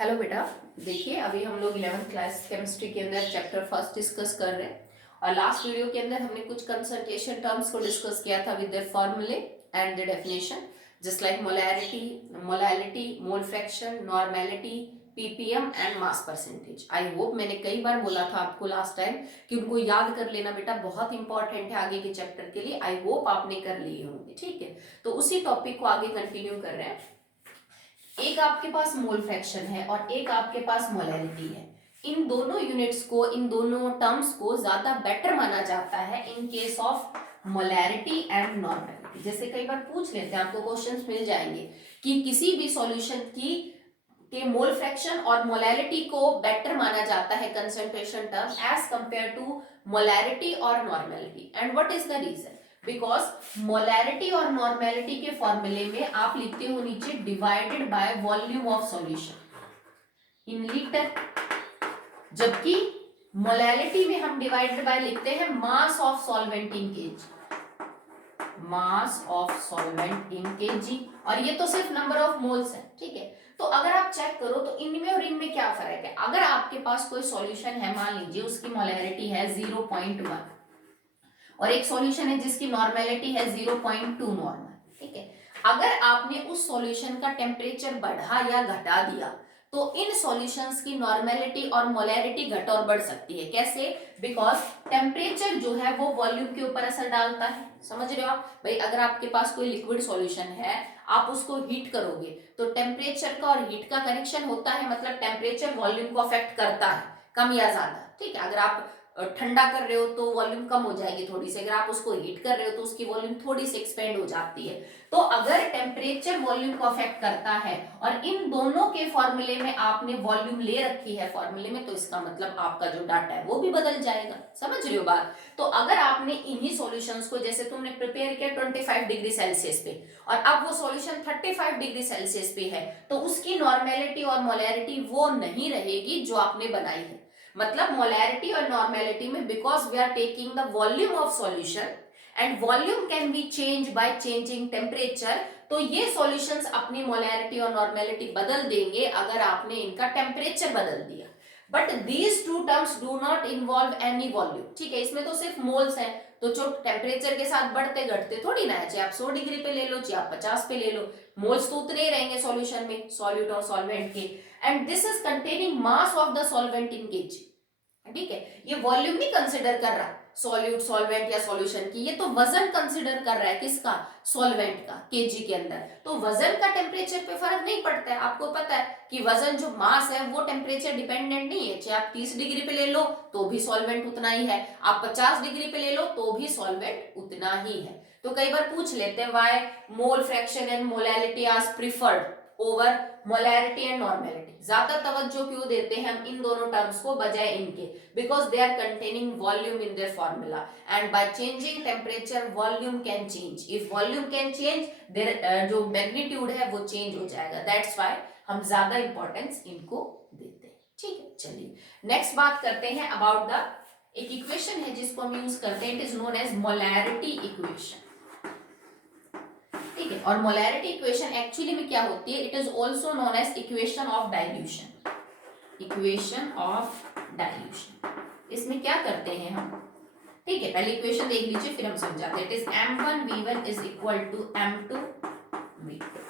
Hello बेटा। देखिए, अभी हम लोग 11th क्लास केमिस्ट्री के अंदर चैप्टर फर्स्ट डिस्कस कर रहे हैं और लास्ट वीडियो के अंदर हमने कुछ कंसंट्रेशन टर्म्स को डिस्कस किया था विद देयर फॉर्मूले and the definition, just like molality, mole fraction, normality, ppm and mass percentage. I hope मैंने कई बार बोला था आपको लास्ट टाइम कि उनको याद कर लेना बेटा, बहुत इंपॉर्टेंट है आगे के चैप्टर के लिए। आई होप आपने कर लिए होंगे। ठीक है, तो उसी टॉपिक को आगे कंटिन्यू कर रहे हैं। एक आपके पास मोल फ्रैक्शन है और एक आपके पास मोलैलिटी है। इन दोनों यूनिट्स को, इन दोनों टर्म्स को ज्यादा बेटर माना जाता है in case of molarity and normality. जैसे कई बार पूछ लेते हैं, आपको क्वेश्चंस मिल जाएंगे कि किसी भी सॉल्यूशन की के मोल फ्रैक्शन और मोलैलिटी को बेटर माना जाता है concentration term as compare to molarity और normality. And what is the reason? Because molarity और नॉर्मेलिटी के फॉर्मूले में आप लिखते हो नीचे divided by volume of solution in litre, जबकि मोलैलिटी में हम डिवाइडेड बाय लिखते हैं mass of solvent in KG, mass of solvent in KG. और ये तो सिर्फ नंबर ऑफ मोल्स है। ठीक है, तो अगर आप चेक करो तो इनमें और इनमें क्या फर्क है। अगर आपके पास कोई सॉल्यूशन है, मान लीजिए उसकी मोलैरिटी है 0.1 और एक सॉल्यूशन है जिसकी नॉर्मेलिटी है 0.2 नॉर्मल। ठीक है, अगर आपने उस सॉल्यूशन का टेम्परेचर बढ़ा या घटा दिया तो इन सॉल्यूशंस की नॉर्मेलिटी और मोलैरिटी घट और बढ़ सकती है। कैसे? बिकॉज टेम्परेचर जो है वो वॉल्यूम के ऊपर असर डालता है। समझ रहे हो आप भाई? अगर आपके पास कोई लिक्विड सॉल्यूशन है, आप उसको हीट करोगे तो टेम्परेचर का और हीट का कनेक्शन होता है, मतलब टेम्परेचर वॉल्यूम को अफेक्ट करता है, कम या ज्यादा। ठीक है, अगर आप ठंडा कर रहे हो तो वॉल्यूम कम हो जाएगी थोड़ी सी, अगर आप उसको हीट कर रहे हो तो उसकी वॉल्यूम थोड़ी सी एक्सपेंड हो जाती है। तो अगर टेम्परेचर वॉल्यूम को अफेक्ट करता है और इन दोनों के फॉर्मूले में आपने वॉल्यूम ले रखी है फॉर्मूले में, तो इसका मतलब आपका जो डाटा है वो भी बदल जाएगा। समझ रहे हो बात? तो अगर आपने इन्हीं सॉल्यूशंस को, जैसे तुमने प्रिपेयर किया 25 डिग्री सेल्सियस पे और अब वो सॉल्यूशन 35 डिग्री सेल्सियस पे है, तो उसकी नॉर्मेलिटी और मोलैरिटी वो नहीं रहेगी जो आपने बनाई है। मतलब मोलैरिटी और नॉर्मेलिटी में, because we are taking the volume of solution and volume can be change by changing temperature, तो ये सॉल्यूशंस अपनी मोलैरिटी और नॉर्मेलिटी बदल देंगे अगर आपने इनका टेम्परेचर बदल दिया। But these two terms do not involve any volume. ठीक है, इसमें तो सिर्फ मोल्स हैं, तो जो टेम्परेचर के साथ बढ़ते घटते थोड़ी ना है, चाहे आप 100 डिग्री पे ले लो चाहे आप 50 पे ले लो, मोल्स तो उतने ही रहेंगे सॉल्यूशन में, सॉल्यूट और सॉल्वेंट के। And this is containing mass of the solvent in KG. ठीक है, ये वॉल्यूम नहीं कंसिडर कर रहा सॉल्यूट, सॉल्वेंट या सॉल्यूशन की, ये तो वजन कंसिडर कर रहा है। किसका? सॉल्वेंट का, केजी के अंदर। तो वजन का टेम्परेचर पे फर्क नहीं पड़ता है। आपको पता है कि वजन जो मास है वो टेम्परेचर डिपेंडेंट नहीं है, चाहे आप 30 डिग्री पे ले लो तो भी सॉल्वेंट उतना ही है, आप 50 डिग्री पे ले लो तो भी सॉल्वेंट उतना ही है। तो कई बार पूछ लेते हैं why mole fraction and molality are preferred over molarity and normality. ज्यादा तवज्जो क्यों देते हैं हम इन दोनों टर्म्स को बजाय इनके? Because they are containing volume in their formula and by changing temperature volume can change. If volume can change, their जो मैग्नीट्यूड है वो चेंज हो जाएगा। दैट्स व्हाई हम ज्यादा इंपॉर्टेंस इनको देते हैं। ठीक है, चलिए नेक्स्ट बात करते हैं अबाउट द एक इक्वेशन है जिसको हम यूज करते हैं, it is known as molarity equation. ठीक है, और मोलैरिटी इक्वेशन एक्चुअली में क्या होती है? It is also known as equation of dilution, equation of dilution. इसमें क्या करते हैं हम? ठीक है, पहले इक्वेशन देख लीजिए फिर हम समझाते हैं। It is m1v1 is equal to m2v2।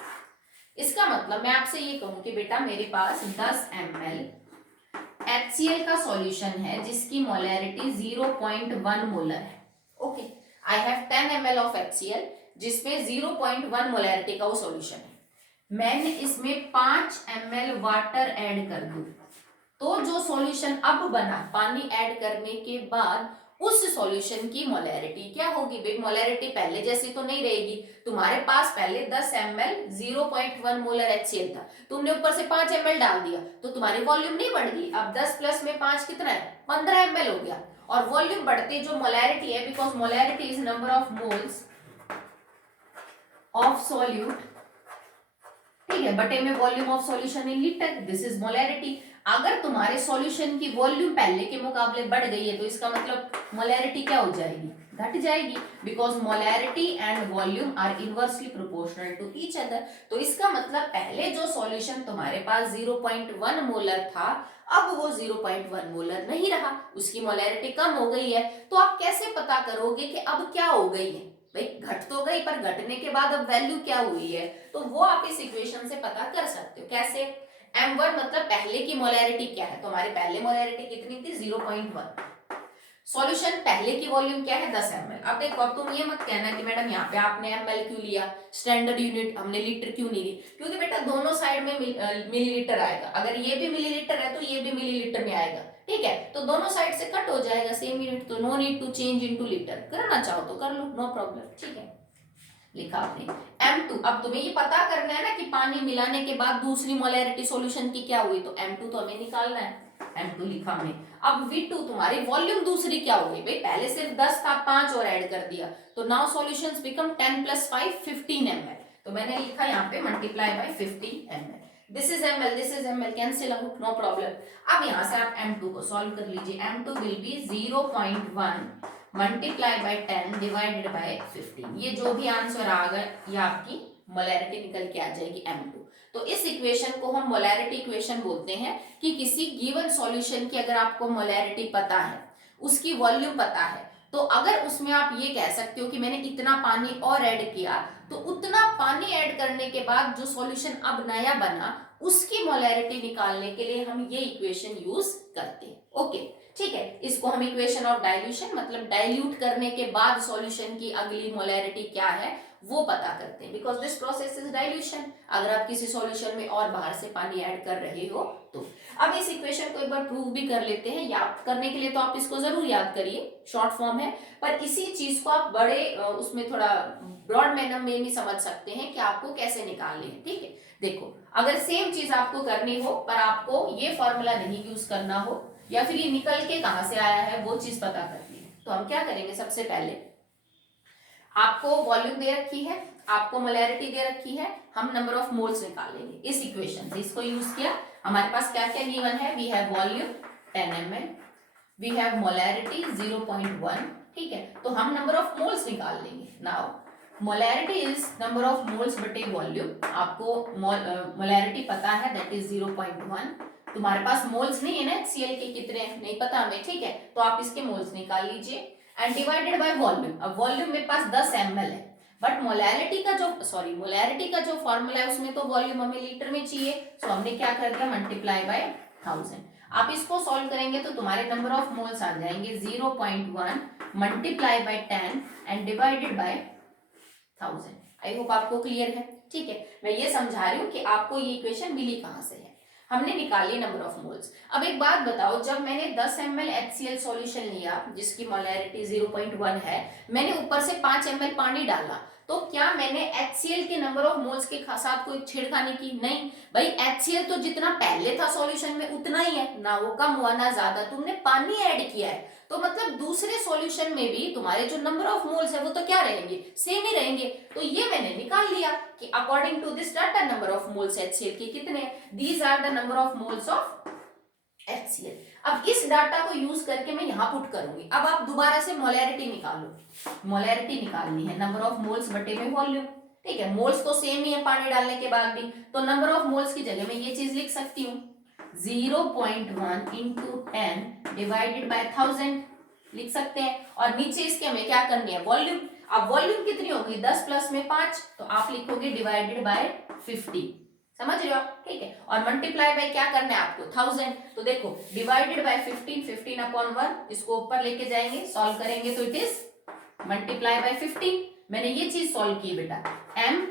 इसका मतलब मैं आपसे ये कहूं कि बेटा मेरे पास 10 ml HCl का सॉल्यूशन है जिसकी मोलैरिटी 0.1 मोलर है। Okay, I have 10 ml of HCl जिसमें 0.1 मोलैरिटी का वो सॉल्यूशन है। मैंने इसमें 5 ml वाटर ऐड कर दूं तो जो सॉल्यूशन अब बना पानी ऐड करने के बाद, उस सॉल्यूशन की मोलैरिटी क्या होगी? भाई मोलैरिटी पहले जैसी तो नहीं रहेगी। तुम्हारे पास पहले 10 ml 0.1 मोलर HCl था, तुमने ऊपर से 5 ml डाल दिया तो तुम्हारी वॉल्यूम नहीं बढ़ गई। अब 10 प्लस में 5 कितना है? 15 ml हो गया। और वॉल्यूम बढ़ते जो मोलैरिटी है, because molarity is number of moles of solute, ठीक है, बटे में volume of solution in litre, this is molarity. अगर तुम्हारे सॉल्यूशन की वॉल्यूम पहले के मुकाबले बढ़ गई है तो इसका मतलब मोलैरिटी क्या हो जाएगी? घट जाएगी, because molarity and volume are inversely proportional to each other. तो इसका मतलब पहले जो सॉल्यूशन तुम्हारे पास 0.1 मोलर था, अब वो 0.1 मोलर नहीं रहा, उसकी मोलैरिटी कम हो गई है। तो आप कैसे पता करोगे कि अब क्या हो गई है? भाई घट तो गई, पर घटने के बाद अब वैल्यू क्या हुई है, तो वो आप इस इक्वेशन से पता कर सकते हो। कैसे? m1 मतलब पहले की मोलैरिटी क्या है, तो हमारे पहले मोलैरिटी कितनी थी? 0.1। सॉल्यूशन पहले की वॉल्यूम क्या है? 10 ml। अब देखो, अब तुम ये मत कहना कि मैडम यहाँ पे आपने ml क्यों लिया, स्टैंडर्ड यूनिट हमने लीटर क्यों नहीं ली, क्योंकि बेटा दोनों साइड में मिलीलीटर आएगा। अगर ये भी मिलीलीटर है तो ये भी मिलीलीटर में आएगा, ठीक है? तो दोनों साइड से कट हो जाएगा सेम यूनिट, तो no need to change into litre. करना चाहो तो कर लो, नो प्रॉब्लम, ठीक है? लिखा आपने M2। अब तुम्हें ये पता करना है ना कि पानी मिलाने के बाद दूसरी मोलैरिटी सॉल्यूशन की क्या हुई, तो M2 तो हमें निकालना है, M2 लिखा हमने। अब V2 तुम्हारी वॉल्यूम दूसरी क्या हो गई? भाई पहले सिर्फ 10 था, 5 और ऐड कर दिया, तो नाउ सॉल्यूशंस बिकम 10 + 5 15 ml। तो मैंने लिखा यहाँ पे multiply by 50 ml। This is ml, this is ml, cancel out, no problem. अब यहाँ से आप M2 को सॉल्व कर लीजिए। M2 will be 0.1 multiply by 10 divided by 15। ये जो भी आंसर आ गया, ये आपकी मोलैरिटी निकल के आ जाएगी M2। तो इस इक्वेशन को हम मोलैरिटी इक्वेशन बोलते हैं कि किसी गिवन सॉल्यूशन की अगर आपको मोलैरिटी पता है, उसकी वॉल्यूम पता है, तो अगर उसमें आप ये कह सकते हो कि मैंने इतना पानी और ऐड किया, तो उतना पानी ऐड करने के बाद जो सॉल्यूशन अब नया बना, उसकी मोलैरिटी निकालने के लिए हम ये इक्वेशन यूज करते हैं। ओके, ठीक है? इसको हम इक्वेशन ऑफ डाइल्यूशन, मतलब डाइल्यूट करने के बाद सॉल्यूशन की अगली मोलैरिटी क्या है वो पता करते हैं, because this process is dilution. अगर आप किसी सॉल्यूशन में और बाहर से पानी ऐड कर रहे हो तो। अब इस इक्वेशन को एक बार प्रूव भी कर लेते हैं। याद करने के लिए तो आप इसको जरूर याद करिए, शॉर्ट फॉर्म है, पर इसी चीज को आप बड़े उसमें थोड़ा ब्रॉड मैनर में भी समझ सकते हैं कि आपको कैसे निकालने हैं, ठीक है? देखो, अगर सेम चीज आपको करनी हो पर आपको ये फॉर्मूला नहीं यूज करना हो, या फिर ये निकल के कहां से आया है वो चीज पता करनी है, तो हम क्या करेंगे? सबसे पहले आपको वॉल्यूम दे रखी है, आपको मोलैरिटी दे रखी है, हम नंबर ऑफ मोल्स निकालेंगे इस इक्वेशन से। इसको यूज किया, हमारे पास क्या क्या गिवन है? We have volume 10 ml, we have molarity 0.1, ठीक है? तो हम नंबर ऑफ मोल्स निकाल लेंगे। Now molarity is number of moles बटे वॉल्यूम। आपको मोलैरिटी पता है, दैट इज 0.1। तुम्हारे पास मोल्स नहीं है ना HCl के, कितने नहीं पता हमें, ठीक है? तो आप इसके मोल्स निकाल लीजिए एंड डिवाइडेड बाय वॉल्यूम। अब वॉल्यूम मेरे पास 10 ml है, बट मोलैरिटी का जो फॉर्मूला है उसमें तो वॉल्यूम हमें लीटर में चाहिए, सो हमने क्या कर दिया? Multiply by 1000। आप इसको सॉल्व करेंगे तो तुम्हारे नंबर ऑफ मोल्स आ जाएंगे 0.1 multiply by 10 and divided bye 1000। I hope आपको क्लियर है, ठीक है? मैं ये समझा रही हूँ कि आपको ये इक्वेशन मिली कहां से है। हमने निकाली नंबर ऑफ मोल्स। अब एक बात बताओ, जब मैंने 10 ml HCl सॉल्यूशन लिया जिसकी मोलैरिटी 0.1 है, मैंने ऊपर से 5 ml पानी डाला, तो क्या मैंने HCl के नंबर ऑफ मोल्स के साथ कोई छेड़खानी की? नहीं भाई, HCl तो जितना पहले था सॉल्यूशन में उतना ही है, ना वो कम हुआ ना ज्यादा, तुमने पानी ऐड किया है, तो मतलब दूसरे सॉल्यूशन में भी तुम्हारे जो नंबर ऑफ मोल्स है वो तो क्या रहेंगे? सेम ही रहेंगे। तो ये मैंने निकाल लिया कि according to this data number of moles HCl के कितने, these are the number of moles of HCl। अब इस डाटा को यूज करके मैं यहाँ पुट करूंगी। अब आप दोबारा से मोलैरिटी निकालो, मोलैरिटी निकालनी है नंबर ऑफ मोल्स बटे में वॉल्यूम, ठीक है? मोल्स तो सेम ही है पानी डालने के बाद भी, तो नंबर ऑफ मोल्स की जगह मैं ये चीज लिख सकती हूँ 0.1 इंटू 10 डिवाइडेड बाय 1000 लिख सकते हैं। और नीचे इसके हमें क्या करनी है? वॉल्यूम। अब वॉल्यूम कितनी होगी? 10 प्लस में 5, तो आप लिखोगे डिवाइडेड बाय 50, समझ रहे हो आप? ठीक है? और मल्टीप्लाई बाय क्या करना है आपको? 1000। तो देखो डिवाइडेड बाय 15, 15 अपॉन 1, इसको ऊपर लेके जाएंगे, सॉल्व करेंगे तो इट इज मल्टीप्लाई बाय 15। मैंने ये चीज सॉल्व की बेटा, m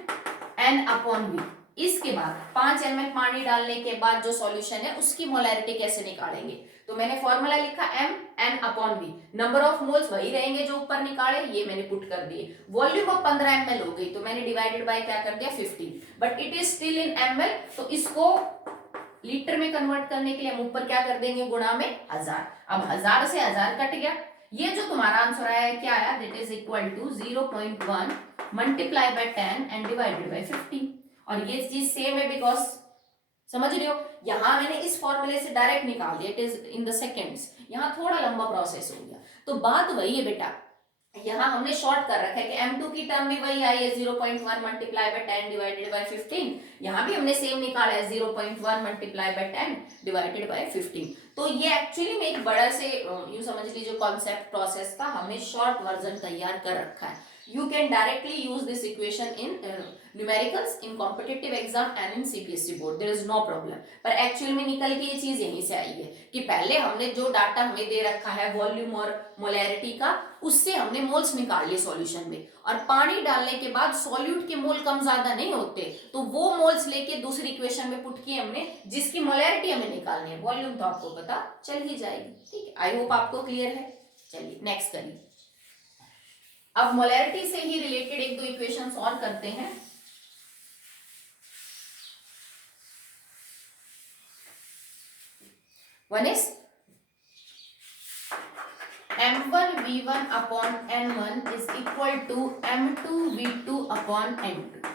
n अपॉन v। इसके बाद 5 ml पानी डालने के बाद जो सॉल्यूशन है उसकी मोलैरिटी कैसे निकालेंगे? तो मैंने फॉर्मूला लिखा m n upon v, number of moles वही रहेंगे जो ऊपर निकाले, ये मैंने पुट कर दिए। वॉल्यूम अब 15 ml हो गई, तो मैंने डिवाइडेड बाय क्या कर दिया? 15, but it is still in ml, तो इसको लीटर में कन्वर्ट करने के लिए हम ऊपर क्या कर देंगे? गुणा में 1000। अब 1000 से 1000 कट गया, ये जो तुम्हारा आंसर आया है क्या आया? That is equal to 0.1 multiply by 10 and divided by 15। और ये चीज सेम है, बिकॉज समझ रहे हो, यहां मैंने इस फॉर्मूले से डायरेक्ट निकाल दिया, it is in the seconds, यहां थोड़ा लंबा प्रोसेस हो गया। तो बात वही है बेटा, यहाँ हमने शॉर्ट कर रखा है कि M2 की टर्म भी वही आई है 0.1 मल्टीप्लाई बाय 10 डिवाइडेड बाय 15, यहाँ भी हमने सेम निकाला है 0.1 मल्टीप्लाई बाय 10 डिवाइडेड बाय 15। तो ये एक्चुअली में एक बड़ा से यूं समझ लीजिए कॉन्सेप्ट प्रोसेस का हमने शॉर्ट वर्जन तैयार कर रखा है। You can directly use this equation in numericals in competitive exam and in CPSC board. There is no problem. पर एक्चुअल में निकल के ये चीज यहीं से आई है कि पहले हमने जो डाटा हमें दे रखा है वॉल्यूम और मोलैरिटी का, उससे हमने मोल्स निकाल लिए सॉल्यूशन में, और पानी डालने के बाद सॉल्यूट के मोल कम ज्यादा नहीं होते, तो वो मोल्स लेके दूसरी इक्वेशन में पुट किए हमने, जिसकी मोलैरिटी हमें निकालनी है। वॉल्यूम तो आपको पता चल ही जाएगी। ठीक है, आई होप आपको क्लियर है। चलिए नेक्स्ट करिए। अब मोलैरिटी से ही रिलेटेड एक दो इक्वेशंस और करते हैं। One is M1V1 upon N1 is equal to M2V2 upon N2।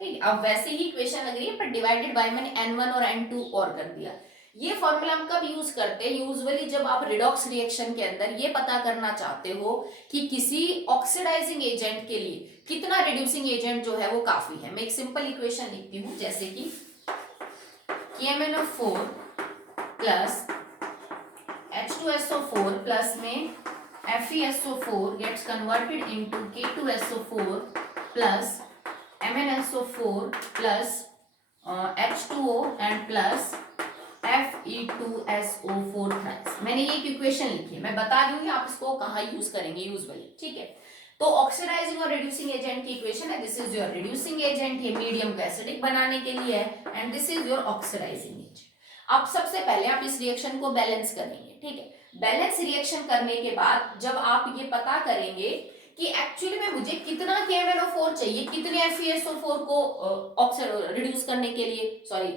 ठीक है, अब वैसे ही इक्वेशन लग रही है पर डिवाइडेड बाय मैंने N1 और N2 और कर दिया। ये फॉर्मूला हम कब यूज करते हैं? यूजुअली जब आप रिडॉक्स रिएक्शन के अंदर ये पता करना चाहते हो कि किसी ऑक्सीडाइजिंग एजेंट के लिए कितना रिड्यूसिंग एजेंट जो है वो काफी है। मैं एक सिंपल इक्वेशन लिखती हूँ, जैसे कि KMnO4 प्लस H2SO4 प्लस में FeSO4 gets converted into K2SO4 plus MnSO4 plus H2O and plus Fe2SO4 thrice. मैंने ये इक्वेशन लिखी है, मैं बता दूंगी आप इसको कहाँ यूज करेंगे यूजुअली। ठीक है, तो ऑक्सीडाइजिंग और रिड्यूसिंग एजेंट की इक्वेशन है, this is your reducing agent, ये मीडियम को एसिडिक बनाने के लिए है, and this is your oxidising agent. अब सबसे पहले आप इस रिएक्शन को बैलेंस करेंगे। ठीक है, बैलेंस रिएक्शन करने के बाद जब आप ये पता करेंगे कि एक्चुअली में मुझे कितना KMnO4 चाहिए, कितने FeSO4 को रिड्यूस करने के लिए, सॉरी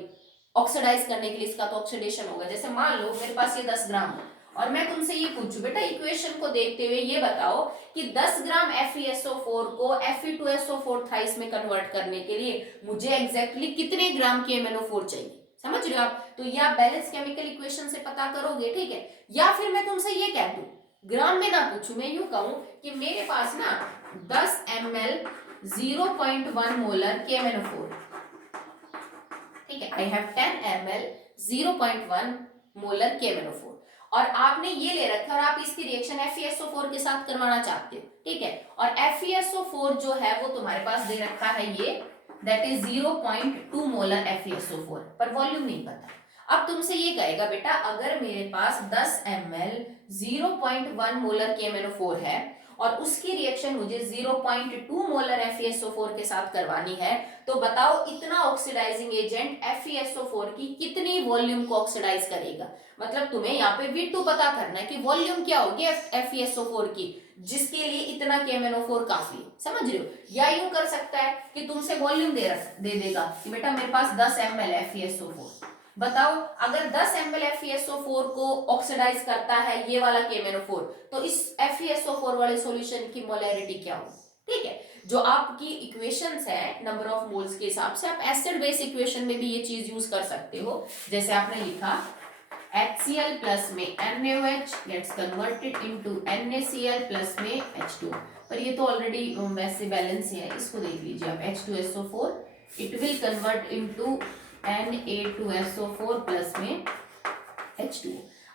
ऑक्सीडाइज करने के लिए, इसका तो ऑक्सीडेशन होगा। जैसे मान लो मेरे पास ये 10 ग्राम है और मैं तुमसे ये पूछूं बेटा इक्वेशन को देखते हुए ये बताओ कि 10 ग्राम FeSO4 को Fe2SO4 थ्राइस में कन्वर्ट करने के लिए मुझे एग्जैक्टली कितने ग्राम KMnO4 चाहिए। समझ रहे हो आप? तो ये आप बैलेंस केमिकल इक्वेशन से पता करोगे। ठीक है, या फिर मैं तुमसे ये कह दूं, ग्राम में ना पूछूं, मैं यूं कहूं कि मेरे पास ना 10 ml 0.1 मोलर KMnO4, ठीक है, I have 10 ml 0.1 molar KMnO4, और आपने ये ले रखा और आप इसकी रिएक्शन FeSO4 के साथ करवाना चाहते हो। ठीक है, और FeSO4 जो है वो तुम्हारे पास दे रखा है ये, दैट इज 0.2 मोलर FeSO4, पर वॉल्यूम नहीं पता। अब तुमसे ये कहेगा बेटा अगर मेरे पास 10 ml 0.1 मोलर KMnO4 है और उसकी रिएक्शन मुझे 0.2 मोलर FeSO4 के साथ करवानी है, तो बताओ इतना ऑक्सीडाइजिंग एजेंट FeSO4 की कितनी वॉल्यूम को ऑक्सीडाइज करेगा। मतलब तुम्हें यहाँ पे V2 पता करना है कि वॉल्यूम क्या होगी FeSO4 की, जिसके लिए इतना KMnO4 काफी है। समझ रहे हो? या यूं कर सकता है कि तुमसे वॉल्यूम दे देगा कि बेटा मेरे पास 10 ml FeSO4, बताओ अगर 10 ml FeSO4 को ऑक्सीडाइज करता है ये वाला KMnO4, तो इस FeSO4 वाले सॉल्यूशन की मोलैरिटी क्या होगी। ठीक है, जो आपकी इक्वेशंस है नंबर ऑफ मोल्स के हिसाब से, आप एसिड बेस इक्वेशन में भी ये चीज यूज कर सकते हो। जैसे आपने लिखा HCl प्लस में NaOH gets converted into NaCl plus में H2, पर ये तो ऑलरेडी वैसे बैलेंस है, इसको देख लीजिए आप H2SO4 it will convert into Na2SO4 plus में H2।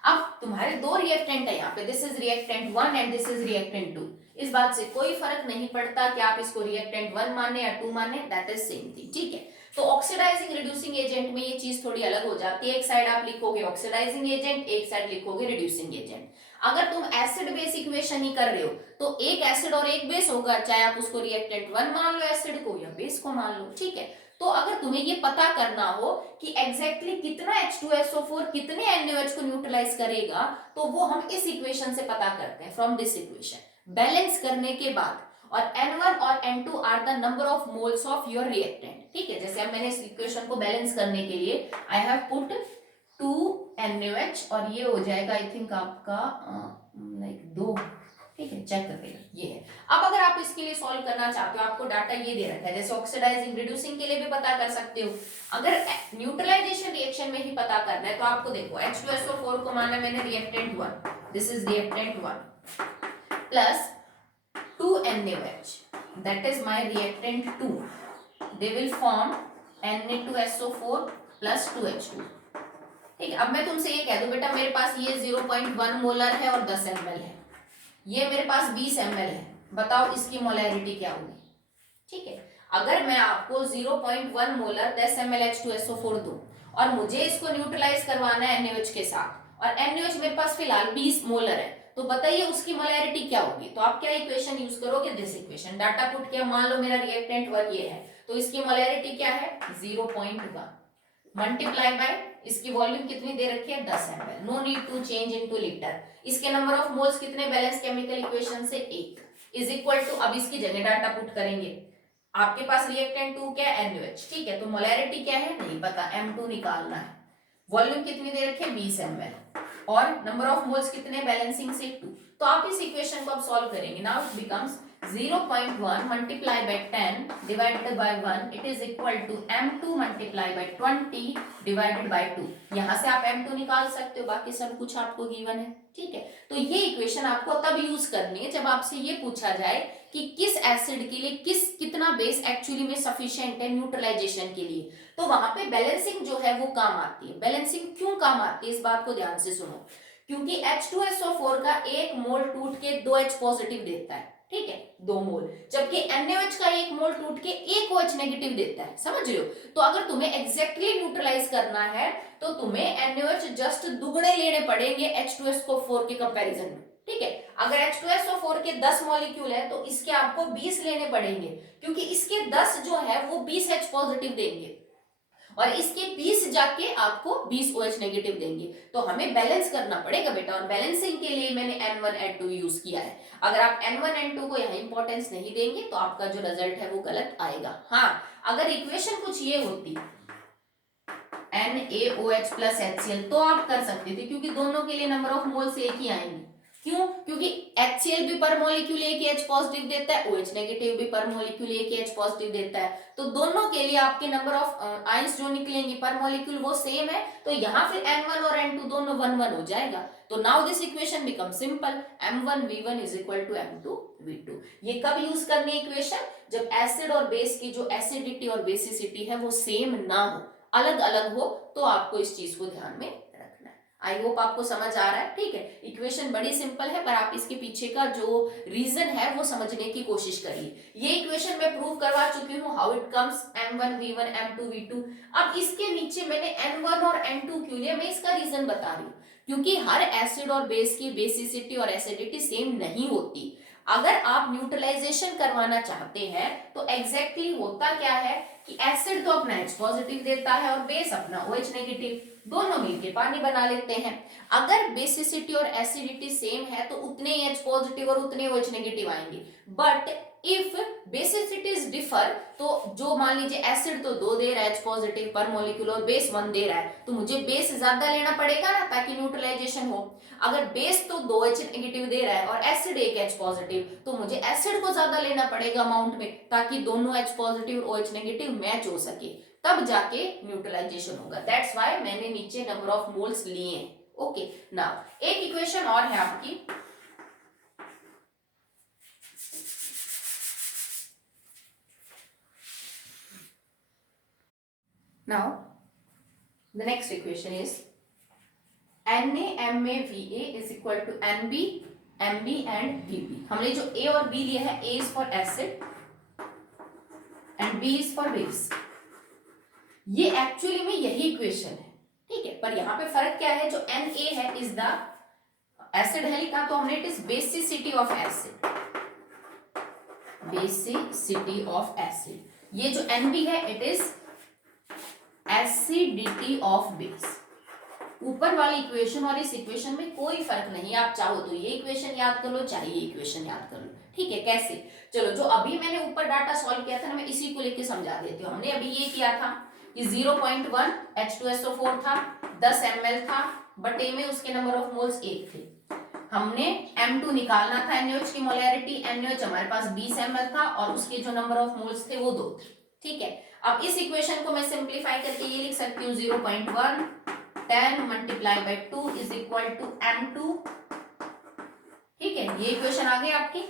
अब तुम्हारे दो रिएक्टेंट है यहाँ पे, this is reactant 1 and this is reactant 2। इस बात से कोई फर्क नहीं पड़ता कि आप इसको रिएक्टेंट 1 माने या 2 माने, दैट इज सेम थिंग। ठीक है, तो ऑक्सीडाइजिंग रिड्यूसिंग एजेंट में ये चीज थोड़ी अलग हो जाती है, एक साइड आप लिखोगे ऑक्सीडाइजिंग एजेंट, एक साइड लिखोगे रिड्यूसिंग एजेंट। अगर तुम एसिड बेस इक्वेशन ही कर रहे हो तो एक एसिड और एक बेस होगा, चाहे आप उसको रिएक्टेंट 1 मान लो एसिड को या बेस को मान लो। ठीक है, तो अगर तुम्हें ये पता करना हो कि एग्जैक्टली कितना H2SO4 कितने NaOH को न्यूट्रलाइज करेगा, तो वो हम इस इक्वेशन से पता करते हैं, फ्रॉम दिस इक्वेशन बैलेंस करने के बाद। और N1 और N2 are the number of moles of your reactant. ठीक है, जैसे अब मैंने इस इक्वेशन को बैलेंस करने के लिए आई हैव पुट 2 NaOH और ये हो जाएगा आई थिंक आपका लाइक 2। ठीक है, चेक करके ये है। अब अगर आप इसके लिए सॉल्व करना चाहते हो, आपको डाटा ये दे रखा है, जैसे ऑक्सीडाइजिंग रिड्यूसिंग के लिए भी पता कर सकते हो। अगर न्यूट्रलाइजेशन रिएक्शन में ही पता करना है तो आपको देखो H2SO4 को माना मैंने reactant 1, this is reactant 1 plus 2 NaOH, that is my reactant 2, they will form Na2SO4 plus 2H2। ठीक है, अब मैं तुमसे ये कह दूं बेटा मेरे पास ये 0.1 मोलर है और 10 ml है, ये मेरे पास 20 ml है, बताओ इसकी मोलैरिटी क्या होगी। ठीक है, अगर मैं आपको 0.1 मोलर 10 ml H2SO4 दूं और मुझे इसको न्यूट्रलाइज करवाना है NaOH के साथ और NaOH मेरे पास फिलहाल 20 मोलर है, तो बताइए उसकी मोलैरिटी क्या होगी। तो आप क्या इक्वेशन यूज करोगे, दिस इक्वेशन, डाटा पुट किया, मान लो मेरा रिएक्टेंट 1 ये है, तो इसकी मोलैरिटी क्या है 0.1 मल्टीप्लाई बाय इसकी वॉल्यूम कितनी दे रखी है 10 ml, no need to change into litre, इसके नंबर ऑफ मोल्स कितने बैलेंस केमिकल इक्वेशन से 1 इज इक्वल टू, अब इसकी जगह डाटा पुट करेंगे, आपके पास रिएक्टेंट 2 क्या है NaOH, ठीक है, तो मोलैरिटी क्या है नहीं पता, M2 निकालना है, वॉल्यूम कितनी दे रखी है 20 ml और नंबर ऑफ मोल्स कितने बैलेंसिंग से 2, तो आप इस इक्वेशन को अब सॉल्व करेंगे, now it becomes 0.1 multiply by 10 divided by 1 it is equal to M2 multiply by 20 divided by 2, यहां से आप M2 निकाल सकते हो, बाकी सब कुछ आपको गिवन है। ठीक है, तो ये इक्वेशन आपको तब यूज करनी है जब आपसे ये पूछा जाए कि किस एसिड के लिए कितना बेस एक्चुअली में सफिशिएंट है न्यूट्रलाइजेशन के लिए, तो वहां पे बैलेंसिंग जो है वो काम आती है। बैलेंसिंग क्यों काम आती है इस बात को ध्यान से सुनो, क्योंकि H2SO4 का 1 मोल टूट के 2 H पॉजिटिव देता है, ठीक है 2 मोल, जबकि NaOH का 1 मोल टूट के 1 OH नेगेटिव देता है, समझ रहे हो। तो अगर तुम्हें एग्जैक्टली न्यूट्रलाइज करना है तो तुम्हें NaOH जस्ट दुगने लेने पड़ेंगे H2SO4 के कंपैरिजन में। ठीक है, अगर H2SO4 के 10 मॉलिक्यूल है तो इसके आपको 20 लेने पड़ेंगे, क्योंकि इसके 10 जो है वो 20 H पॉजिटिव देंगे और इसके 20 जाके आपको 20 OH नेगेटिव देंगे, तो हमें बैलेंस करना पड़ेगा बेटा, और बैलेंसिंग के लिए मैंने N1 N2 यूज किया है। अगर आप N1 N2 को यहाँ इंपॉर्टेंस नहीं देंगे तो आपका जो रिजल्ट है वो गलत आएगा। हाँ, अगर इक्वेशन कुछ ये होती NaOH प्लस HCl तो आप कर सकते थे, क्योंकि दोनों के लिए नंबर ऑफ मोल्स एक ही आएंगे। क्यों, क्योंकि HCl भी पर मॉलिक्यूल एक ही H पॉजिटिव देता है, OH नेगेटिव भी पर मॉलिक्यूल एक ही H पॉजिटिव देता है, तो दोनों के लिए आपके नंबर ऑफ आयंस जो निकलेंगे पर मॉलिक्यूल वो सेम है, तो यहाँ फिर N1 और N2 दोनों 1 1 हो जाएगा। तो now this equation become simple, M1V1 is equal to M2V2। ये कब यूज करनी है इक्वेशन, जब एसिड और बेस की जो एसिडिटी और बेसिसिटी है वो सेम ना हो, अलग अलग हो, तो आपको इस चीज को ध्यान में रखना है। आई होप आपको समझ आ रहा है। ठीक है, इक्वेशन बड़ी सिंपल है, पर आप इसके पीछे का जो रीजन है वो समझने की कोशिश करिए। ये इक्वेशन मैं प्रूव करवा चुकी हूँ, how it comes M1V1 M2V2। अब इसके नीचे मैंने N1 और N2 क्यों लिया, मैं इसका रीजन बता रही हूँ, क्योंकि हर एसिड और बेस की बेसिसिटी और एसिडिटी सेम नहीं होती। अगर आप न्यूट्रलाइजेशन करवाना चाहते हैं तो एग्जैक्टली होता क्या है कि एसिड तो अपना H पॉजिटिव देता है और बेस अपना OH नेगेटिव, दोनों मिलके पानी बना लेते हैं। अगर बेसिसिटी और एसिडिटी सेम है तो उतने ही H पॉजिटिव और उतने OH नेगेटिव आएंगे, बट इफ बेसिसिटीज डिफर, तो जो मान लीजिए एसिड तो 2 दे रहा है H पॉजिटिव पर मॉलिक्यूल और बेस 1 दे रहा है, तो मुझे बेस ज्यादा लेना पड़ेगा ना ताकि न्यूट्रलाइजेशन हो। अगर बेस तो 2 H नेगेटिव दे रहा है और एसिड 1 H पॉजिटिव, तो मुझे एसिड को ज्यादा लेना पड़ेगा अमाउंट में, ताकि दोनों H पॉजिटिव और OH नेगेटिव मैच हो सके, तब जाके न्यूट्रलाइजेशन होगा। दैट्स व्हाई मैंने नीचे नंबर ऑफ मोल्स लिए हैं। ओके, नाउ एक इक्वेशन और है आपकी, now the next equation is NaMaVa is equal to NB MB and Vb। हमने जो A और B लिया है, A is for acid and B is for base, ये एक्चुअली में यही इक्वेशन है। ठीक है, पर यहाँ पे फर्क क्या है, जो Na है इज द एसिड है लिखा, तो हमने it is basicity of acid, basicity of acid. ये जो Nb है it is acidity of base. ऊपर वाली इक्वेशन और इस इक्वेशन में कोई फर्क नहीं, आप चाहो तो ये इक्वेशन याद कर लो, चाहे ये इक्वेशन याद कर लो। ठीक है, कैसे, चलो जो अभी मैंने ऊपर डाटा सॉल्व किया था ना, मैं इसी को लेके समझा देती हूँ। हमने अभी ये किया था कि 0.1 H2SO4 था, 10 ml था, बट ए में उसके नंबर ऑफ मोल्स 1 थे। हमने M2 निकालना था, NaOH की मोलैरिटी, NaOH हमारे पास 20 ml था और उसके जो नंबर ऑफ मोल्स थे वो 2 थे। ठीक है, अब इस इक्वेशन को मैं सिंप्लीफाई करके ये लिख सकती हूँ 0.1 10 multiply by 2 is equal to M2। ठीक है, ये इक्वेशन आ गई आपकी।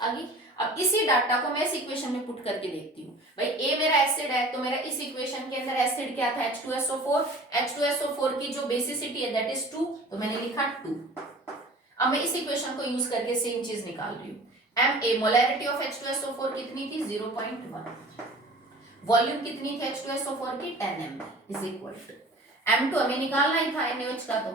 आगे अब इसी डाटा को मैं इस इक्वेशन में पुट करके देखती हूँ। भाई ए मेरा एसिड है, तो मेरा इस इक्वेशन के अंदर एसिड क्या था, H2SO4। H2SO4 की जो बेसिसिटी है दैट इज 2, तो मैंने लिखा 2। अब मैं इस इक्वेशन को यूज करके सेम चीज निकाल रही हूँ। Ma मोलैरिटी ऑफ H2SO4 कितनी थी, 0.1। वॉल्यूम कितनी थी H2SO4 की, 10 ml is equal to M2 हमें निकालना ही था NaOH का, तो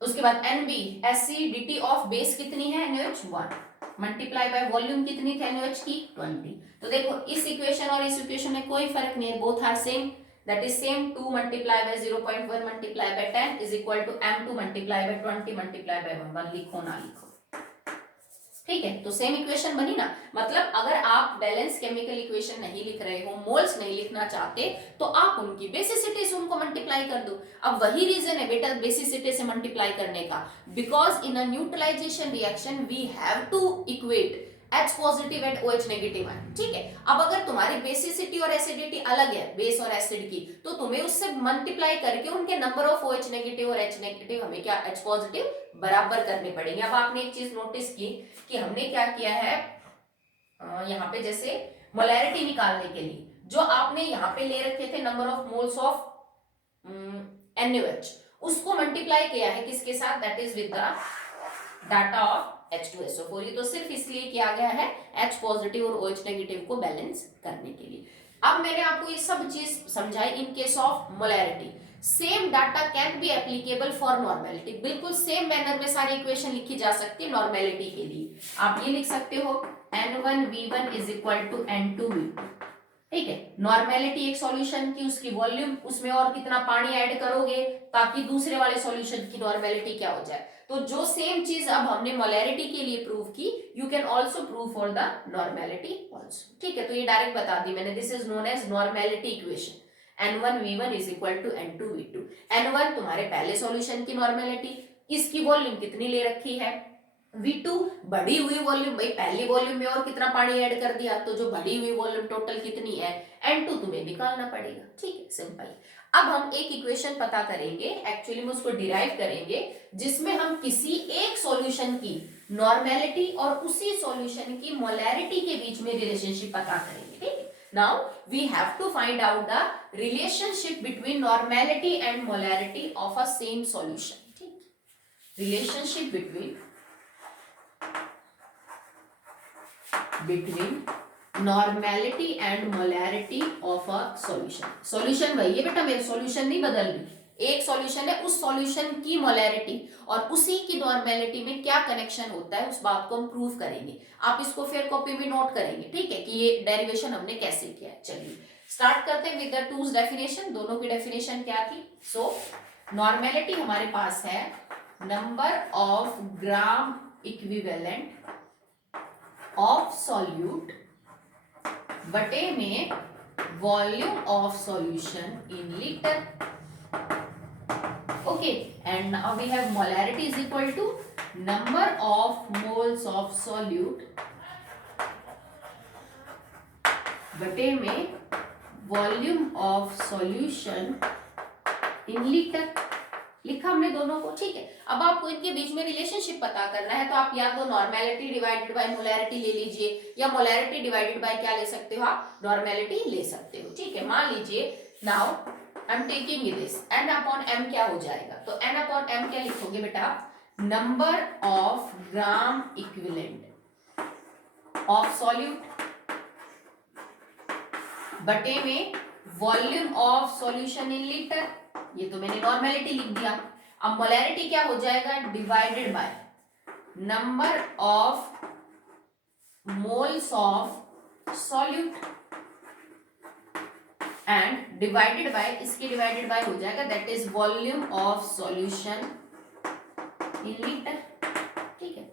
उसके बाद NB एसिडिटी ऑफ बेस कितनी है NaOH 1 मल्टीप्लाई बाय वॉल्यूम कितनी थी NaOH की 20। तो देखो इस इक्वेशन और इस इक्वेशन में कोई फर्क नहीं है, both are same, that is same. 2 multiply by 0.1 multiply by 10 is equal to M2 multiply by 20 multiply by 1 लिखो ना लिखो, ठीक है। तो सेम इक्वेशन बनी ना। मतलब अगर आप बैलेंस केमिकल इक्वेशन नहीं लिख रहे हो, मोल्स नहीं लिखना चाहते, तो आप उनकी बेसिसिटी से उनको मल्टीप्लाई कर दो। अब वही रीजन है बेटा बेसिसिटी से मल्टीप्लाई करने का, because in a neutralisation reaction we have to equate H positive and OH negative ion, ठीक है। अब अगर तुम्हारी बेसिसिटी और एसिडिटी अलग है बेस और एसिड की, तो तुम्हें उससे मल्टीप्लाई करके उनके नंबर ऑफ OH नेगेटिव और H नेगेटिव हमें क्या H पॉजिटिव बराबर करने पड़ेंगे। अब आपने एक चीज नोटिस की कि हमने क्या किया है, यहाँ पे जैसे मोलैरिटी निकालने के लिए जो आपने यहाँ पे ले रखे थे number of moles of NaOH, उसको मल्टीप्लाई किया है किसके साथ, that is with the data of H2SO4। ये तो सिर्फ इसलिए किया गया है H पॉजिटिव और OH नेगेटिव को बैलेंस करने के लिए। अब मैंने आपको ये सब चीज समझाई in case of molarity. Same data can be applicable for normality, बिल्कुल सेम मैनर में सारी इक्वेशन लिखी जा सकती है नॉर्मेलिटी के लिए। आप ये लिख सकते हो N1V1 is equal to N2V2, ठीक है। नॉर्मेलिटी एक सॉल्यूशन की, उसकी वॉल्यूम, उसमें और कितना पानी ऐड करोगे ताकि दूसरे वाले सॉल्यूशन की नॉर्मेलिटी क्या हो जाए। तो जो सेम चीज अब हमने मोलैरिटी के लिए प्रूव की, you can also prove for the normality also, ठीक है। तो ये डायरेक्ट बता दी मैंने, this is known as normality equation. N1V1 is equal to N2V2। N1 तुम्हारे पहले सॉल्यूशन की नॉर्मेलिटी, इसकी वॉल्यूम कितनी ले रखी है V2, बढ़ी हुई वॉल्यूम, भाई पहली वॉल्यूम में और कितना पानी ऐड कर दिया, तो जो बढ़ी हुई वॉल्यूम टोटल कितनी है N2 तुम्हें निकालना पड़ेगा, ठीक है, सिंपल। अब हम एक इक्वेशन पता करेंगे, एक्चुअली में उसको डिराइव करेंगे, जिसमें हम किसी एक सॉल्यूशन की नॉर्मेलिटी और उसी सॉल्यूशन की मोलैरिटी के बीच में रिलेशनशिप पता करेंगे, ठीक है। Now we have to find out the relationship between normality and molarity of a same solution, ठीक, relationship between normality and molarity of a solution. Solution वही है बेटा, मेरे सॉल्यूशन नहीं बदल रही, एक सॉल्यूशन है, उस सॉल्यूशन की मोलैरिटी और उसी की नॉर्मेलिटी में क्या कनेक्शन होता है उस बात को हम प्रूव करेंगे। आप इसको फिर कॉपी में नोट करेंगे, ठीक है, कि ये डेरिवेशन हमने कैसे किया है। चलिए स्टार्ट करते हैं विद द टूज डेफिनेशन। दोनों की डेफिनेशन क्या थी। सो नॉर्मेलिटी हमारे पास है number of gram equivalent of solute बटे में volume of solution in litre, okay. And now we have molarity is equal to number of moles of solute बटे में volume of solution in litre. लिखा हमने दोनों को, ठीक है। अब आपको इनके बीच में रिलेशनशिप पता करना है, तो आप या तो नॉर्मेलिटी डिवाइडेड बाय मोलैरिटी ले लीजिए, या मोलैरिटी डिवाइडेड बाय क्या ले सकते हो आप, नॉर्मेलिटी ले सकते हो, ठीक है। मान लीजिए now I am taking this, n upon m क्या हो जाएगा, तो n अपॉन m क्या लिखोगे बेटा, number of gram equivalent of solute बटे में volume of solution in litre. ये तो मैंने नॉर्मेलिटी लिख दिया। अब मोलैरिटी क्या हो जाएगा, divided by number of moles of solute and divided bye, इसके डिवाइडेड बाय हो जाएगा that is volume of solution in litre, ठीक है।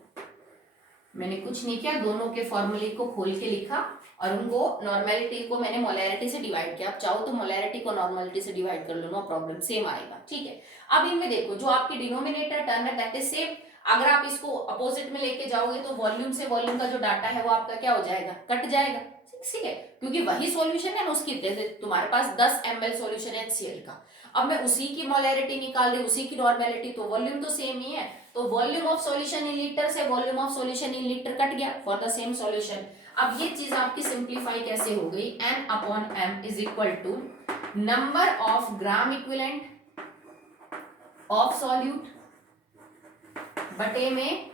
मैंने कुछ नहीं किया, दोनों के फॉर्मूले को खोल के लिखा और उनको नॉर्मेलिटी को मैंने मोलैरिटी से डिवाइड किया। आप चाहो तो मोलैरिटी को नॉर्मेलिटी से डिवाइड कर लो, नो प्रॉब्लम, सेम आएगा, ठीक है। अब इनमें देखो जो आपकी डिनोमिनेटर टर्म है दैट इज सेम। अगर आप इसको अपोजिट में लेके जाओगे तो वॉल्यूम से वॉल्यूम का जो डाटा है वो आपका क्या हो जाएगा, कट जाएगा, ठीक है, क्योंकि वही सॉल्यूशन है ना उसकी, जैसे तुम्हारे पास 10 ml सॉल्यूशन है HCl का, अब मैं उसी की मोलैरिटी निकाल रही हूँ, उसी की नॉर्मेलिटी, तो वॉल्यूम तो सेम ही है, तो volume of solution in litre से volume of solution in litre cut गया फॉर द सेम सॉल्यूशन। अब ये चीज आपकी सिंप्लीफाई कैसे हो गई, n upon m is equal to number of gram equivalent of solute बटे में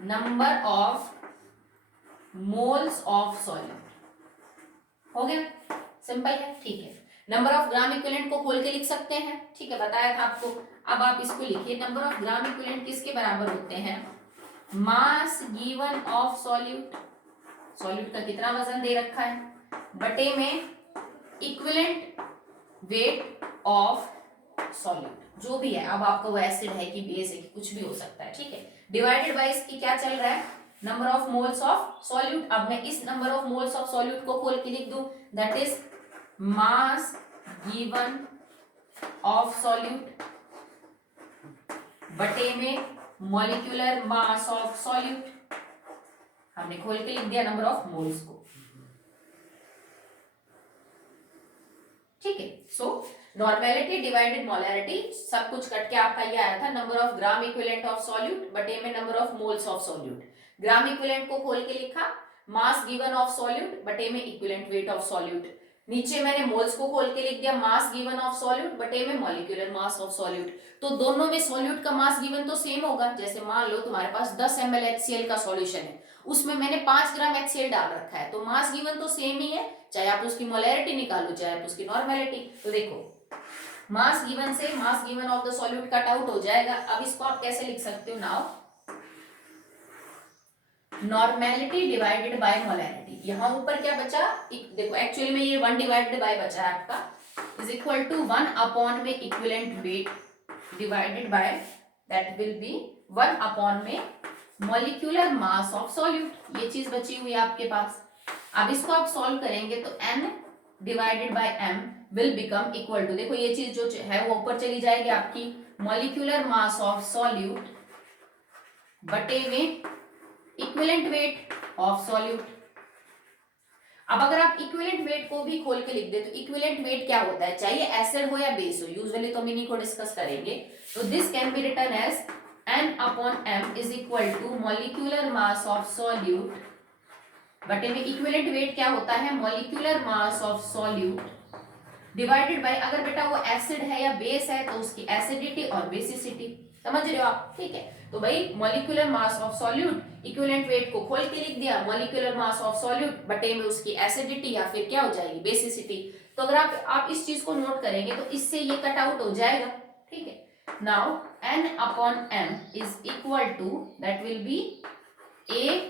number of moles of solute. हो गया, सिंपल है, ठीक है। नंबर ऑफ ग्राम इक्विवेलेंट को खोल के लिख सकते हैं, ठीक है, बताया था आपको। अब आप इसको लिखिए, नंबर ऑफ ग्राम इक्विवेलेंट किसके बराबर होते हैं, mass given of solute, solute का कितना वजन दे रखा है, बटे में इक्विवेलेंट वेट ऑफ सॉल्यूट, जो भी है, अब आपको वो एसिड है कि बेस है कि कुछ भी हो सकता है, ठीक है, डिवाइडेड बाय इसकी क्या चल रहा है, number of moles of solute. अब मैं इस number of moles of solute को खोल के लिख दूं, that is mass given of solute बटे में मॉलिक्यूलर मास ऑफ सॉल्यूट। हमने खोल के लिख दिया नंबर ऑफ मोल्स को, ठीक है। सो नॉर्मेलिटी डिवाइडेड मोलैरिटी, सब कुछ कट के आपका ये आया था, number of gram equivalent of solute बटे में number of moles of solute. Gram equivalent को खोल के लिखा, मास गिवन ऑफ सॉल्यूट बटे में इक्विवेलेंट वेट ऑफ सॉल्यूट। नीचे मैंने मोल्स को खोल के लिख दिया, मास गिवन ऑफ सॉल्यूट बटे में मॉलिक्यूलर मास ऑफ सॉल्यूट। तो दोनों में सॉल्यूट का मास गिवन तो सेम होगा, जैसे मान लो तुम्हारे पास 10 ml HCl का सॉल्यूशन है, उसमें मैंने 5 ग्राम HCl डाल रखा है, तो मास गिवन तो सेम ही है, चाहे आप उसकी मोलैरिटी निकालो चाहे आप उसकी नॉर्मेलिटी। तो देखो मास गिवन से mass given of the solute cut out हो जाएगा। अब इसको आप कैसे लिख सकते हो, now normality divided by molarity, यहां ऊपर क्या बचा, देखो एक्चुअली में ये 1 डिवाइडेड बाय बचा है आपका, इज इक्वल टू 1 अपॉन में equivalent weight divided by, that will B 1 upon में मॉलिक्यूलर मास ऑफ सॉल्यूट। ये चीज बची हुई है आपके पास। अब इसको आप सॉल्व करेंगे तो n divided by m will become equal to, देखो ये चीज जो है वो ऊपर चली जाएगी आपकी, मॉलिक्यूलर मास ऑफ सॉल्यूट बटे में इक्विवेलेंट वेट ऑफ सॉल्यूट। अब अगर आप इक्विवेलेंट वेट को भी खोल के लिख दे तो इक्विवेलेंट वेट क्या होता है, चाहे एसिड हो या बेस हो, यूजुअली तो हम इन्हीं को डिस्कस करेंगे। तो this can be written as n upon m is equal to molecular mass of solute बटे में इक्विवेलेंट वेट क्या होता है, molecular mass of solute divided by, अगर बेटा वो एसिड है या बेस है तो उसकी एसिडिटी और बेसिसिटी, समझ रहे हो आप, ठीक है। तो भाई molecular mass of solute, equivalent weight को खोल के लिख दिया, मॉलिक्यूलर मास ऑफ सॉल्यूट बटे में उसकी एसिडिटी या फिर क्या हो जाएगी, बेसिसिटी। तो अगर आप इस चीज को नोट करेंगे तो इससे ये कट आउट हो जाएगा, ठीक है। Now n upon m is equal to, that will be a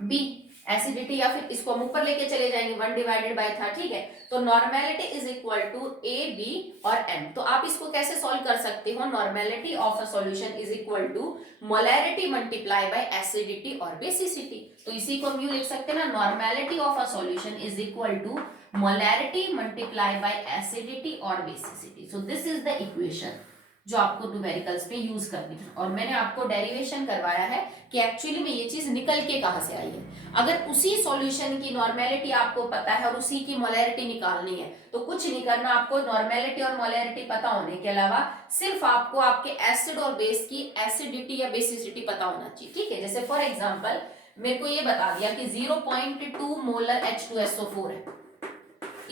b, acidity, या फिर इसको हम ऊपर लेके चले जाएंगे, 1 डिवाइडेड बाय था, ठीक है। तो normality is equal to a b और m। तो आप इसको कैसे सॉल्व कर सकते हो, normality of a solution is equal to molarity multiply by acidity और बेसिसिटी। तो इसी को हम यूं लिख सकते हैं ना, normality of a solution is equal to molarity multiply by acidity और basicity. So this is the equation जो आपको न्यूमेरिकल्स में यूज करनी है, और मैंने आपको डेरिवेशन करवाया है कि एक्चुअली में ये चीज निकल के कहां से आई है। अगर उसी सॉल्यूशन की नॉर्मेलिटी आपको पता है और उसी की मोलैरिटी निकालनी है तो कुछ नहीं करना, आपको नॉर्मेलिटी और मोलैरिटी पता होने के अलावा सिर्फ आपको आपके एसिड और बेस की एसिडिटी या बेसिसिटी पता होना चाहिए, ठीक है। जैसे फॉर एग्जांपल मेरे को ये बता दिया कि 0.2 मोलर H2SO4 है,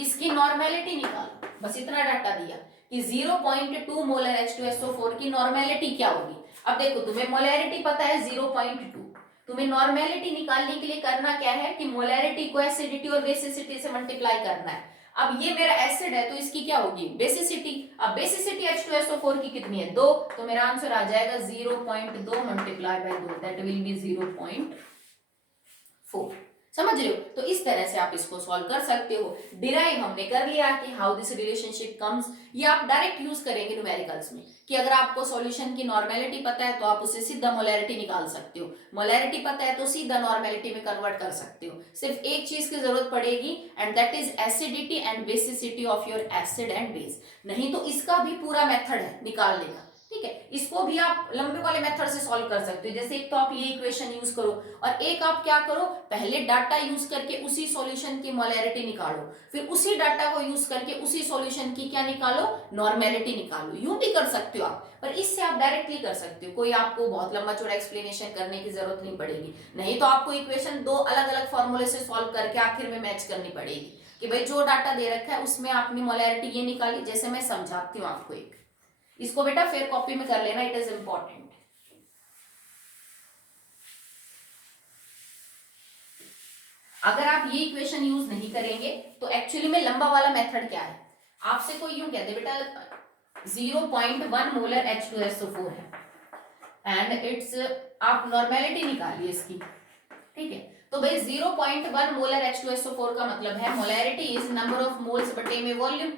इसकी नॉर्मेलिटी निकालो, बस इतना डाटा दिया कि 0.2 मोलर H2SO4 की नॉर्मेलिटी क्या होगी। अब देखो तुम्हें मोलैरिटी पता है 0.2, तुम्हें नॉर्मेलिटी निकालने के लिए करना क्या है कि मोलैरिटी को एसिडिटी और बेसिसिटी से मल्टीप्लाई करना है। अब ये मेरा एसिड है तो इसकी क्या होगी, बेसिसिटी। अब बेसिसिटी H2SO4 की कितनी है, 2, तो मेरा आंसर आ जाएगा 0.2 multiply by 2, that will B 0.4। समझ रहे हो, तो इस तरह से आप इसको सॉल्व कर सकते हो। डिराइव हमने कर लिया कि हाउ दिस रिलेशनशिप कम्स, ये आप डायरेक्ट यूज करेंगे न्यूमेरिकल्स में कि अगर आपको सॉल्यूशन की नॉर्मेलिटी पता है तो आप उससे सीधा मोलैरिटी निकाल सकते हो, मोलैरिटी पता है तो सीधा नॉर्मेलिटी में कन्वर्ट कर सकते हो। सिर्फ एक चीज की जरूरत पड़ेगी and that is acidity and basicity of your acid and base, नहीं तो इसका भी पूरा मेथड है निकालने का, ठीक है, इसको भी आप लंबे वाले मेथड से सॉल्व कर सकते हो। जैसे एक तो आप ये इक्वेशन यूज करो और एक आप क्या करो, पहले डाटा यूज करके उसी सॉल्यूशन की मोलैरिटी निकालो, फिर उसी डाटा को यूज करके उसी सॉल्यूशन की क्या निकालो, नॉर्मेलिटी निकालो। यूं भी कर सकते हो आप, पर इससे आप डायरेक्टली कर सकते हो, कोई आपको बहुत लंबा चौड़ा एक्सप्लेनेशन करने की जरूरत नहीं पड़ेगी। नहीं तो आपको इक्वेशन दो अलग अलग फॉर्मूले से सॉल्व करके आखिर में मैच करनी पड़ेगी कि भाई जो डाटा दे रखा है उसमें आपने मोलैरिटी ये निकाली। जैसे मैं समझाती हूँ आपको, एक इसको बेटा फिर कॉपी में कर लेना, इट इज इंपॉर्टेंट। अगर आप ये इक्वेशन यूज नहीं करेंगे तो एक्चुअली में लंबा वाला मेथड क्या है, आपसे कोई यूं कहते बेटा 0.1 मोलर H2SO4 है एंड इट्स, आप नॉर्मेलिटी निकालिए इसकी, ठीक है। तो भाई 0.1 मोलर H2SO4 का मतलब है molarity is number of moles बटे में वॉल्यूम,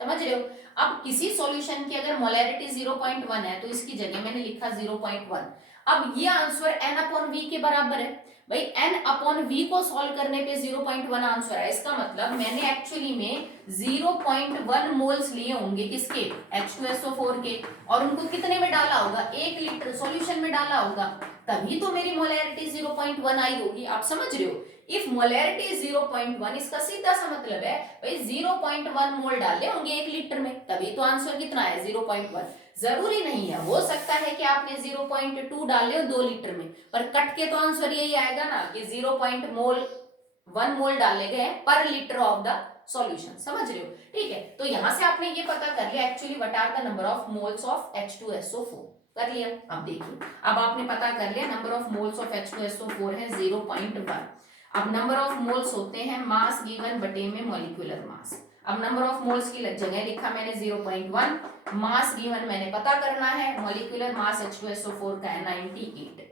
समझ रहे हो। अब किसी सॉल्यूशन की अगर मोलैरिटी 0.1 है तो इसकी जगह मैंने लिखा 0.1। अब ये आंसर n/v के बराबर है। भाई n/v को सॉल्व करने पे 0.1 आंसर है, इसका मतलब मैंने एक्चुअली में 0.1 मोल्स लिए होंगे किसके, H2SO4 के, और उनको कितने में डाला होगा, 1 लीटर सॉल्यूशन में डाला होगा, तभी तो मेरी मोलैरिटी 0.1 आई होगी। आप समझ रहे हो, इफ मोलैरिटी इज 0.1, इसका सीधा सा मतलब है भाई 0.1 मोल डाले होंगे 1 लीटर में, तभी तो आंसर कितना है 0.1। जरूरी नहीं है, हो सकता है कि आपने 0.2 डाले हो 2 लीटर में, पर कट के तो आंसर यही आएगा ना कि 0.1 मोल डाले गए पर लीटर ऑफ द सॉल्यूशन, समझ रहे हो। ठीक है, तो यहां से आपने ये पता कर लिया actually what are the number of moles of H2SO4, कर लिया। अब देखिए, अब आपने पता कर लिया number of moles of H2SO4 है 0.1। अब नंबर ऑफ मोल्स होते हैं मास गिवन बटे में मॉलिक्यूलर मास। अब नंबर ऑफ मोल्स की जगह लिखा मैंने 0.1, मास गिवन मैंने पता करना है, मॉलिक्यूलर मास H2SO4 का है 98।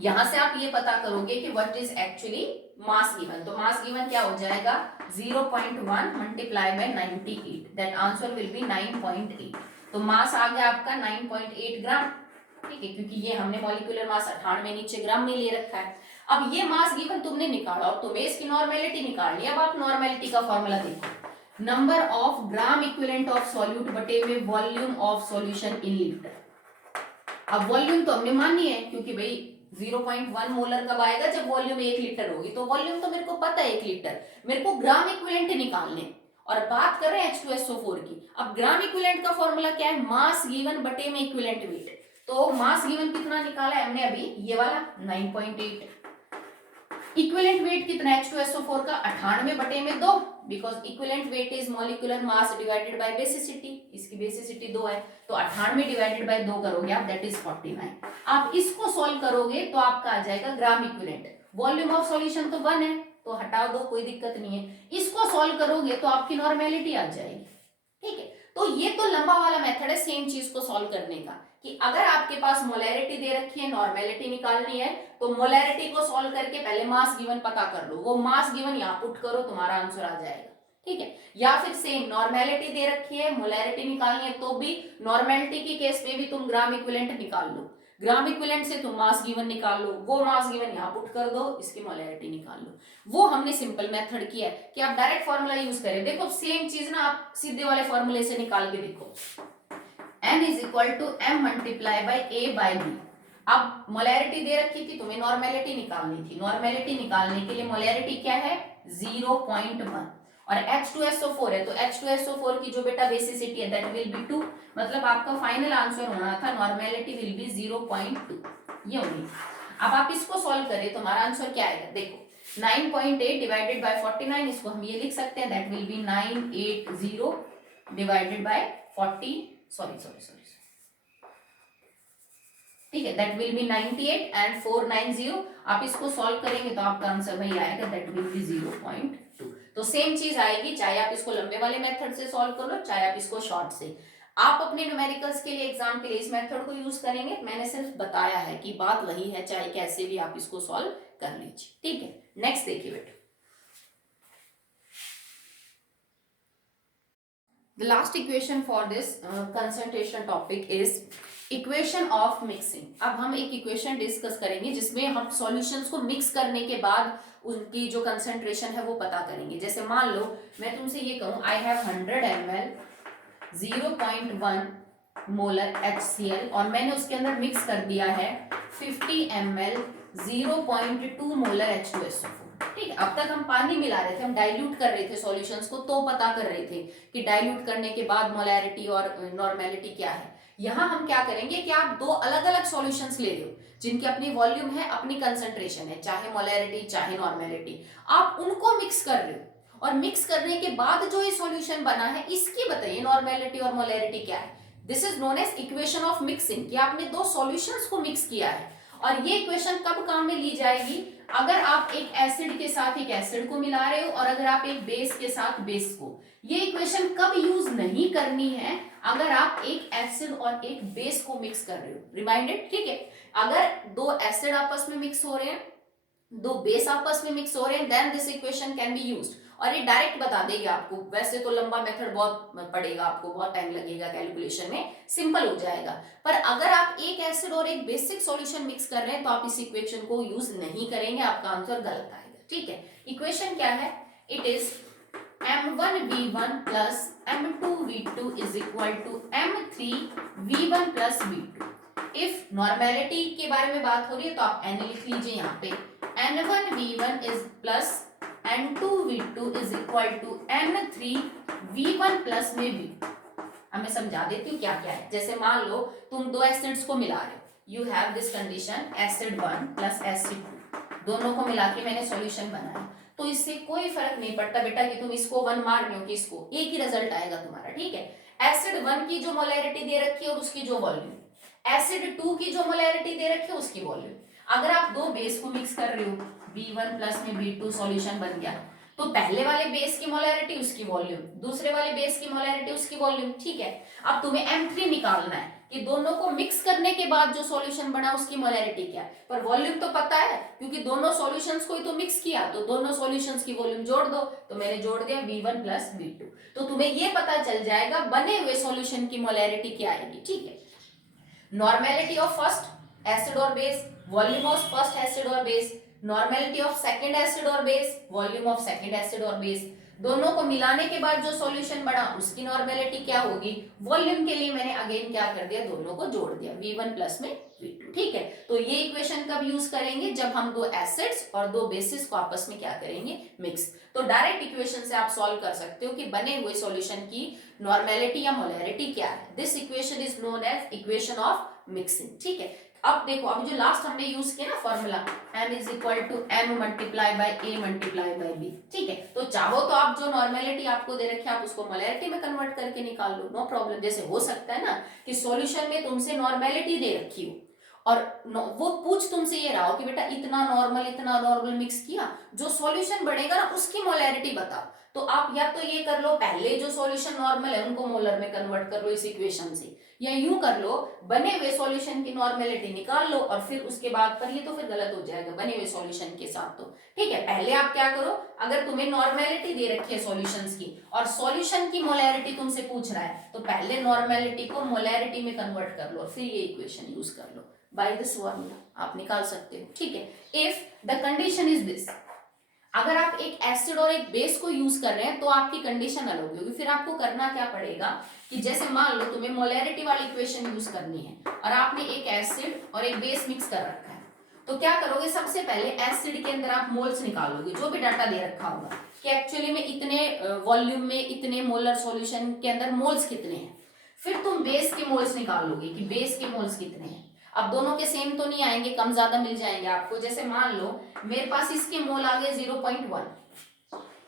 यहां से आप ये पता करोगे कि what is actually mass given, तो मास गिवन क्या हो जाएगा 0.1 multiply bye 98, that answer will be 9.8। तो मास आ गया आपका 9.8 ग्राम, ठीक है, क्योंकि ये हमने मॉलिक्यूलर मास 98 नीचे ग्राम में ले रखा है। अब ये मास गिवन तुमने निकाला और तुम्हें इसकी नॉर्मेलिटी निकालनी है। अब आप नॉर्मेलिटी का फॉर्मूला देखो, number of gram equivalent of solute बटे में volume of solution in litre. अब वॉल्यूम तो हमने मानी है क्योंकि भाई 0.1 मोलर कब आएगा, जब वॉल्यूम 1 लीटर होगी, तो वॉल्यूम तो मेरे को पता है 1 लीटर, मेरे को ग्राम इक्विवेलेंट निकालने। और बात कर रहे हैं H2SO4 की, अब ग्राम इक्विवेलेंट का फॉर्मूला क्या है, मास गिवन बटे में इक्विवेलेंट वेट। तो मास गिवन कितना निकाला है हमने अभी, ये वाला 9.8। इक्विवेलेंट वेट कितना है H2SO4 का, 98 बटे में 2, because equivalent weight is molecular mass divided by basicity, इसकी बेसिसिटी 2 है, तो 98 डिवाइडेड बाय 2 करोगे आप, दैट इज 49। आप इसको सॉल्व करोगे तो आपका आ जाएगा gram equivalent. Volume of solution तो 1 है तो हटा दो, कोई दिक्कत नहीं है। इसको सॉल्व करोगे तो आपकी नॉर्मेलिटी आ जाएगी, ठीक है। तो ये तो लंबा वाला मेथड है सेम चीज को सॉल्व करने का, कि अगर आपके पास मोलैरिटी दे रखी है, नॉर्मेलिटी निकालनी है, तो मोलैरिटी को सॉल्व करके पहले मास गिवन पता कर लो, वो मास गिवन यहाँ पुट करो, तुम्हारा आंसर आ जाएगा, ठीक है। या फिर सेम नॉर्मेलिटी दे रखी है, मोलैरिटी निकालनी है, तो भी नॉर्मेलिटी की केस में भी तुम ग्राम इक्विवेलेंट निकाल लो, ग्राम इक्विवेलेंट से तुम मास गिवन निकाल लो, वो मास गिवन यहाँ पुट कर दो, इसकी मोलैरिटी निकाल लो। वो हमने सिंपल मेथड किया है कि आप डायरेक्ट फॉर्मूला यूज करें। देखो सेम चीज ना आप सीधे वाले फॉर्मूले से निकाल के देखो, n is equal to m multiply by a by b। अब मोलैरिटी दे रखी थी, तुम्हें नॉर्मेलिटी निकालनी थी, नॉर्मेलिटी निकालने के लिए मोलैरिटी क्या है 0.1 और H2SO4 है, तो H2SO4 की जो बेटा बेसिसिटी है दैट विल बी 2, मतलब आपका फाइनल आंसर होना था नॉर्मेलिटी विल बी 0.2, ये होगी। अब आप इसको सॉल्व करें तो हमारा आंसर क्या आएगा, देखो 9.8 डिवाइडेड बाय 49, इसको हम ये लिख सकते हैं that will B 980 divided by 40, sorry ठीक है, दैट विल बी 98 एंड 490। आप इसको सॉल्व करेंगे तो आपका आंसर वही आएगा, दैट विल बी 0.2। तो सेम चीज आएगी, चाहे आप इसको लंबे वाले मेथड से सॉल्व करो, चाहे आप इसको शॉर्ट से। आप अपने न्यूमेरिकल्स के लिए एग्जाम के लिए इस मेथड को यूज करेंगे, मैंने सिर्फ बताया है कि बात वही है, चाहे कैसे भी आप इसको सॉल्व कर लीजिए, ठीक है। नेक्स्ट देखिए बेटा, the last equation for this concentration topic is equation of mixing. अब हम एक इक्वेशन डिस्कस करेंगे जिसमें हम सॉल्यूशंस को मिक्स करने के बाद उनकी जो कंसंट्रेशन है वो पता करेंगे। जैसे मान लो मैं तुमसे ये कहूं I have 100 ml 0.1 molar HCl और मैंने उसके अंदर मिक्स कर दिया है 50 ml 0.2 मोलर H2SO4। ठीक है, अब तक हम पानी मिला रहे थे, हम डाइल्यूट कर रहे थे सॉल्यूशंस को, तो पता कर रहे थे कि डाइल्यूट करने के बाद मोलैरिटी और नॉर्मेलिटी क्या है। यहाँ हम क्या करेंगे कि आप दो अलग अलग सॉल्यूशंस ले रहे हो जिनकी अपनी वॉल्यूम है, अपनी कंसंट्रेशन है, चाहे मोलैरिटी चाहे नॉर्मेलिटी, आप उनको मिक्स कर रहे हो और मिक्स करने के बाद जो ये सॉल्यूशन बना है इसकी बताइए नॉर्मेलिटी और मोलैरिटी क्या है। This is known as equation of mixing, कि आपने दो सॉल्यूशंस को मिक्स किया है। और ये इक्वेशन कब काम में ली जाएगी? अगर आप एक एसिड के साथ एक एसिड को मिला रहे हो और अगर आप एक बेस के साथ बेस को। ये इक्वेशन कब यूज नहीं करनी है? अगर आप एक एसिड और एक बेस को मिक्स कर रहे हो। रिमाइंडेड? ठीक है, अगर दो एसिड आपस में मिक्स हो रहे हैं, दो बेस आपस में मिक्स हो रहे हैं, then this equation can be used. और ये डायरेक्ट बता देगी आपको, वैसे तो लंबा मेथड बहुत पड़ेगा, आपको बहुत टाइम लगेगा कैलकुलेशन में, सिंपल हो जाएगा। पर अगर आप एक एसिड और एक बेसिक सॉल्यूशन मिक्स कर रहे हैं तो आप इस इक्वेशन को यूज नहीं करेंगे, आपका आंसर गलत आएगा। ठीक है, इक्वेशन क्या है? It is M1V1 plus M2V2 is equal to M3V1 plus V2। If normality के बारे में बात हो रही है तो आप N लिख लीजिए यहाँ पे, N1V1 is plus N2V2 is equal to N3V1 plus में V2। अब मैं समझा देती हूँ क्या क्या है। जैसे मान लो तुम दो एसिड्स को मिला रहे हो, you have this condition acid 1 plus acid 2, दोनों को मिला के मैंने सॉल्यूशन बनाया, तो इससे कोई फर्क नहीं पड़ता बेटा कि तुम इसको 1 मार रहे हो कि इसको, एक ही रिजल्ट आएगा तुम्हारा। ठीक है, एसिड 1 की जो मोलैरिटी दे रखी है और उसकी जो वॉल्यूम, एसिड 2 की जो मोलैरिटी दे रखी है उसकी वॉल्यूम। अगर आप दो बेस को मिक्स कर रहे हो, B1 प्लस में B2 सॉल्यूशन बन गया, तो पहले वाले बेस की मोलैरिटी उसकी वॉल्यूम, दूसरे वाले बेस की मोलैरिटी उसकी वॉल्यूम। ठीक है, अब तुम्हें M3 निकालना है कि दोनों को मिक्स करने के बाद जो सॉल्यूशन बना उसकी मोलैरिटी क्या है, पर वॉल्यूम तो पता है क्योंकि दोनों सॉल्यूशंस को ही तो मिक्स किया, तो दोनों सॉल्यूशंस की वॉल्यूम जोड़ दो, तो मैंने जोड़ दिया V1 प्लस V2, तो तुम्हें ये पता चल जाएगा बने हुए सॉल्यूशन की मोलैरिटी क्या आएगी। ठीक है, नॉर्मेलिटी ऑफ फर्स्ट एसिड और base, volume of first acid और base, normality of second acid और base, volume of second acid और बेस, दोनों को मिलाने के बाद जो सॉल्यूशन बना उसकी नॉर्मेलिटी क्या होगी, वॉल्यूम के लिए मैंने अगेन क्या कर दिया, दोनों को जोड़ दिया V1 प्लस में V2। ठीक है, तो ये इक्वेशन कब यूज करेंगे? जब हम दो एसिड्स और दो बेसिस को आपस में क्या करेंगे, मिक्स। तो डायरेक्ट इक्वेशन से आप सॉल्व कर सकते हो कि बने हुए सॉल्यूशन की नॉर्मेलिटी या मोलैरिटी क्या है। This equation is known as equation of mixing. ठीक है, अब देखो, अभी जो लास्ट हमने यूज किया ना formula, n is equal to m multiply by a multiply by b। ठीक है, तो चाहो तो आप जो नॉर्मेलिटी आपको दे रखी है आप उसको मोलैरिटी में कन्वर्ट करके निकाल लो, नो प्रॉब्लम। जैसे हो सकता है ना कि सॉल्यूशन में तुमसे नॉर्मेलिटी दे रखी हो और वो पूछ तुमसे ये रहा हो कि बेटा इतना नॉर्मल मिक्स किया, जो सॉल्यूशन बढ़ेगा ना उसकी मोलैरिटी बताओ, तो आप या तो ये कर लो, पहले जो सॉल्यूशन नॉर्मल है उनको मोलर में कन्वर्ट कर लो इस इक्वेशन से, या यूं कर लो बने हुए सॉल्यूशन की नॉर्मेलिटी निकाल लो और फिर उसके बाद, पर ये तो फिर गलत हो जाएगा बने हुए सॉल्यूशन के साथ तो। ठीक है, पहले आप क्या करो, अगर तुम्हें नॉर्मेलिटी दे रखी है सॉल्यूशंस की और सॉल्यूशन की मोलैरिटी तुमसे पूछ रहा है, तो पहले नॉर्मेलिटी को मोलैरिटी में कन्वर्ट कर लो और फिर ये इक्वेशन यूज कर लो। बाय दिस फॉर्मूला आप निकाल सकते हो। ठीक है, if the condition is this, अगर आप एक एसिड और एक बेस को यूज कर रहे हैं तो आपकी कंडीशन अलग होगी। फिर आपको करना क्या पड़ेगा कि जैसे मान लो तुम्हें मोलैरिटी वाली इक्वेशन यूज करनी है और आपने एक एसिड और एक बेस मिक्स कर रखा है, तो क्या करोगे, सबसे पहले एसिड के अंदर आप मोल्स निकालोगे, जो भी डाटा दे रखा होगा कि एक्चुअली में इतने वॉल्यूम में इतने मोलर सॉल्यूशन के अंदर मोल्स कितने हैं। फिर तुम बेस के मोल्स निकालोगे कि बेस के मोल्स कितने हैं। अब दोनों के सेम तो नहीं आएंगे, कम ज्यादा मिल जाएंगे आपको। जैसे मान लो मेरे पास इसके मोल आ गए 0.1,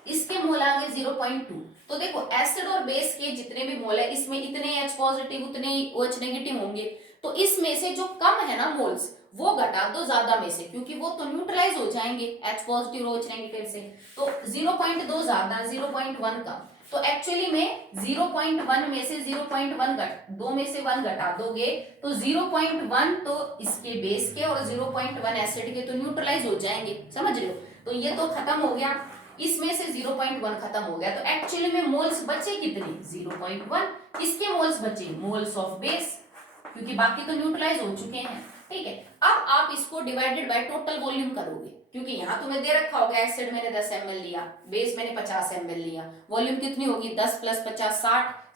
इसके मोल आ गए 0.2, तो देखो एसिड और बेस के जितने भी मोल है इसमें इतने H पॉजिटिव उतने ही OH नेगेटिव होंगे, तो इसमें से जो कम है ना मोल्स वो घटा दो ज्यादा में से, क्योंकि वो तो न्यूट्रलाइज हो जाएंगे H पॉजिटिव और OH नेगेटिव से। तो 0.2 ज्यादा 0.1 कम, तो एक्चुअली में 0.1 में से 0.1 2 में से 1 घटा दोगे तो 0.1 तो इसके बेस के और 0.1 एसिड के तो न्यूट्रलाइज हो जाएंगे, समझ रहे हो। तो ये तो खत्म हो गया, इसमें से 0.1 खत्म हो गया, तो एक्चुअली में मोल्स बचे कितने, 0.1। इसके मोल्स बचे मोल्स ऑफ बेस, क्योंकि बाकी तो न्यूट्रलाइज हो चुके हैं। ठीक है, अब आप इसको डिवाइडेड बाय टोटल वॉल्यूम करोगे, क्योंकि यहाँ तुम्हें दे रखा होगा एसिड मैंने 10 ml लिया, बेस मैंने 50 ml लिया, वॉल्यूम कितनी होगी 10 + 50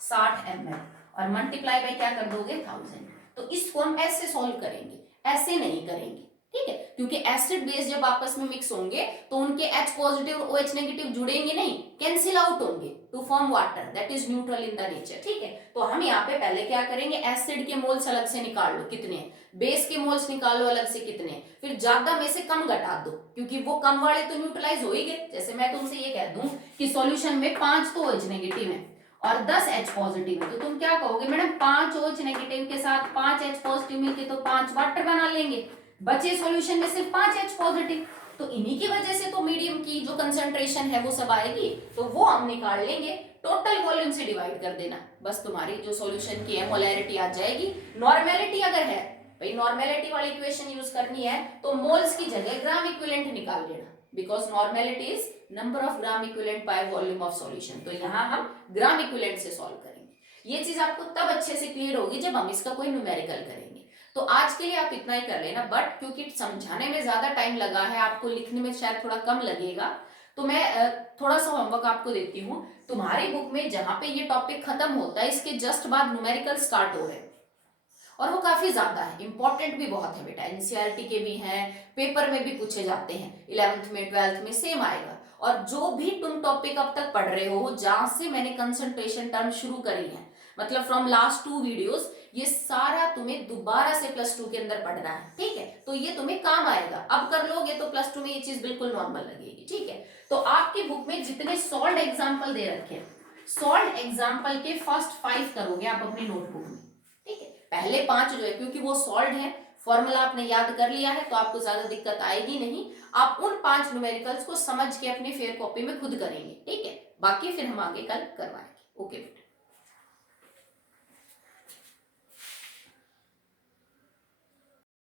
60 ml, और मल्टीप्लाई बाय क्या कर दोगे 1000। तो इसको हम ऐसे सॉल्व करेंगे, ऐसे नहीं करेंगे, ठीक है, क्योंकि एसिड बेस जब आपस में मिक्स होंगे तो उनके H पॉजिटिव और OH नेगेटिव जुड़ेंगे नहीं, कैंसिल आउट होंगे to form water that is neutral in the nature, ठीक है। तो हम यहाँ पे पहले क्या करेंगे, एसिड के मोल्स अलग से निकाल लो कितने, बेस के मोल्स निकालो अलग से कितने, फिर ज्यादा में से कम घटा दो, क्योंकि वो कम वाले तो न्यूट्रलाइज हो ही गए। जैसे मैं तुमसे ये कह दूं कि सॉल्यूशन में 5 तो OH नेगेटिव है और 10 H पॉजिटिव है, तो तुम क्या कहोगे, मैडम 5 OH नेगेटिव के साथ 5 H पॉजिटिव मिलके तो 5 वाटर बना लेंगे, बचे सॉल्यूशन में सिर्फ 5 H पॉजिटिव, तो इन्हीं की वजह से तो मीडियम की जो कंसंट्रेशन है वो सब आएगी, तो वो हम निकाल लेंगे, टोटल वॉल्यूम से डिवाइड कर देना, बस तुम्हारी जो सॉल्यूशन की है मोलैरिटी आ जाएगी। नॉर्मेलिटी अगर है भाई, नॉर्मेलिटी वाली इक्वेशन यूज करनी है तो मोल्स की जगह ग्राम इक्विवेलेंट निकाल लेना, because normality is number of gram equivalent bye volume of solution, तो यहाँ हम ग्राम इक्विवेलेंट से सॉल्व करेंगे। ये चीज आपको तब अच्छे से क्लियर होगी जब हम इसका कोई न्यूमेरिकल करेंगे। तो आज के लिए आप इतना ही कर लेना, बट क्योंकि समझाने में ज्यादा टाइम लगा है, आपको लिखने में शायद थोड़ा कम लगेगा, तो मैं थोड़ा सा होमवर्क आपको देती हूँ। तुम्हारी बुक में जहां पे ये टॉपिक खत्म होता है इसके जस्ट बाद न्यूमेरिकल स्टार्ट हो रहे हैं, और वो काफी ज्यादा है, इंपॉर्टेंट भी बहुत है बेटा, एनसीईआरटी के भी हैं, पेपर में भी पूछे जाते हैं, 11th में 12th में सेम आएगा। और जो भी तुम टॉपिक अब तक पढ़ रहे हो, जहां से मैंने कंसंट्रेशन टर्म शुरू करी है, मतलब फ्रॉम लास्ट 2 वीडियोस, ये सारा तुम्हें दोबारा से +2 के अंदर पढ़ना है, ठीक है। तो ये तुम्हें काम आएगा, अब कर लोगे तो +2 में ये चीज बिल्कुल नॉर्मल लगेगी, ठीक है। तो आपकी बुक में जितने सॉल्व एग्जाम्पल दे रखे हैं, सॉल्व एग्जाम्पल के फर्स्ट 5 करोगे आप अपनी नोटबुक में, ठीक है। पहले 5 जो है, क्योंकि वो सॉल्व है, फॉर्मूला आपने याद कर लिया है, तो आपको ज्यादा दिक्कत आएगी नहीं। आप उन 5 न्यूमेरिकल्स को समझ के अपनी फेयर कॉपी में खुद करेंगे, ठीक है। बाकी फिर हम आगे कल करवाएंगे। ओके बेटा।